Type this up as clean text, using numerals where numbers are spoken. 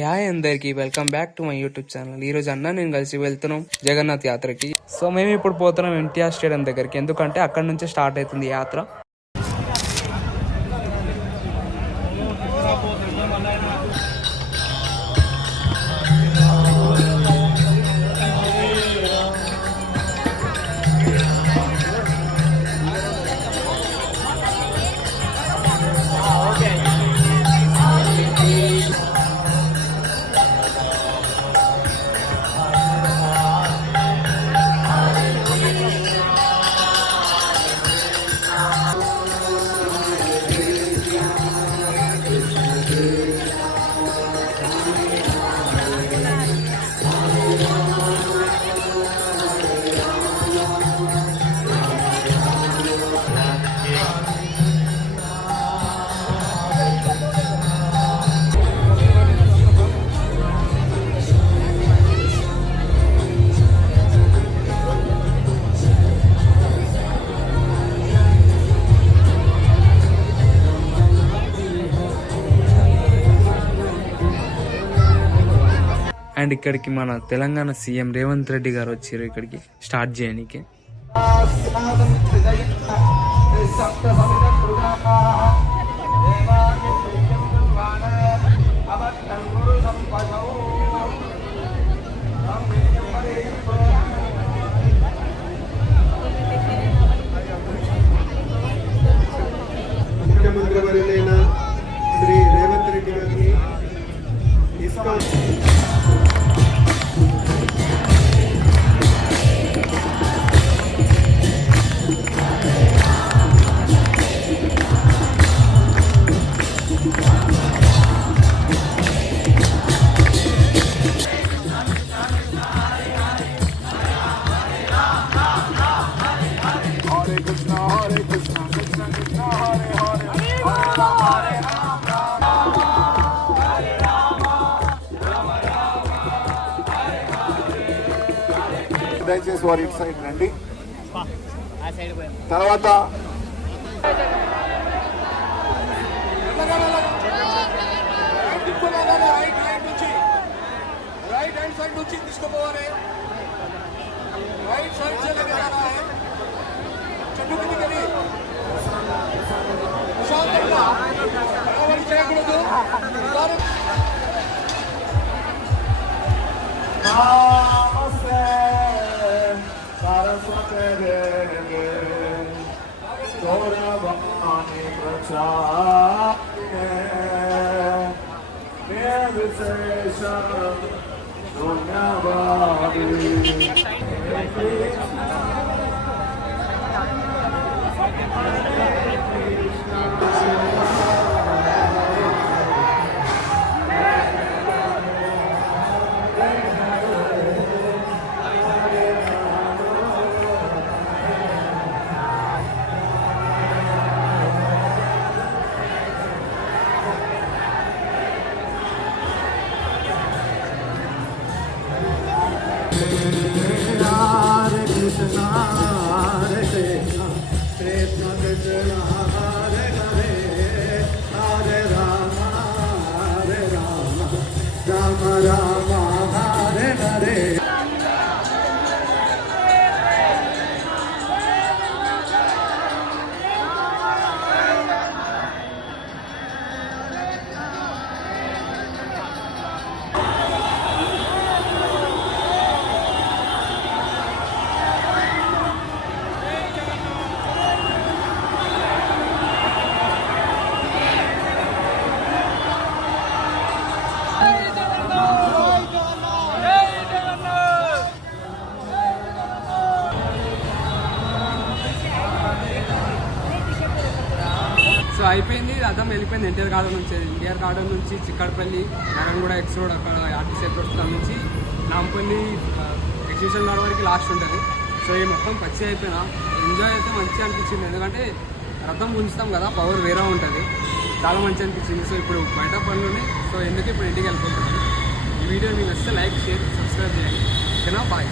హాయ్ అందరికి welcome back to my YouTube channel. ఈ రోజు అన్న నేను కలిసి వెళ్తున్నాం జగన్నాథ్ యాత్రకి. సో మేము ఇప్పుడు పోతున్నాం ఎన్టీఆర్ స్టేడియం దగ్గరికి, ఎందుకంటే అక్కడ నుంచే స్టార్ట్ అవుతుంది యాత్ర. అండ్ ఇక్కడికి మన తెలంగాణ సీఎం రేవంత్ రెడ్డి గారు వచ్చారు ఇక్కడికి స్టార్ట్ చేయడానికి. ముఖ్యమంత్రి వర్యులైన శ్రీ రేవంత్ రెడ్డి గారిని దయచేసి వారి ఇటు సైడ్ రండి. తర్వాత రైట్ హ్యాండ్ సైడ్ నుంచి తీసుకోపోవాలి. రైట్ సైడ్ చెట్టు కిందికి చేయకూడదు. సరస్వతి దేవి గౌరవాణి ప్రచారే విశేష పుణ్యవాది. Hare Krishna, Hare Krishna, Krishna Krishna, Hare Hare, Hare Rama, Hare Rama, Rama Rama, Hare Hare. So అయిపోయింది, రథం వెళ్ళిపోయింది ఎన్టీఆర్ గార్డెన్ నుంచి చిక్కడపల్లి నరంగూడ ఎక్స్ రోడ్, అక్కడ ఆర్టీసీ ఎక్స్ప్రెస్ నుంచి నాంపల్లి ఎగ్జిబిషన్ రోడ్ వరకు లాస్ట్ ఉంటుంది. సో ఈ మొత్తం పచ్చి అయిపోయినా ఎంజాయ్ అయితే మంచిగా అనిపించింది, ఎందుకంటే రథం ఉంచుతాం కదా, పవర్ వేరే ఉంటుంది, చాలా మంచిగా అనిపించింది. సో ఇప్పుడు బయట పనులు ఉన్నాయి, సో ఎందుకు ఇప్పుడు ఇంటికి వెళ్ళిపోతున్నాను. ఈ వీడియో మీకు వస్తే లైక్, షేర్, సబ్స్క్రైబ్ చేయండి. ఓకేనా, బాయ్.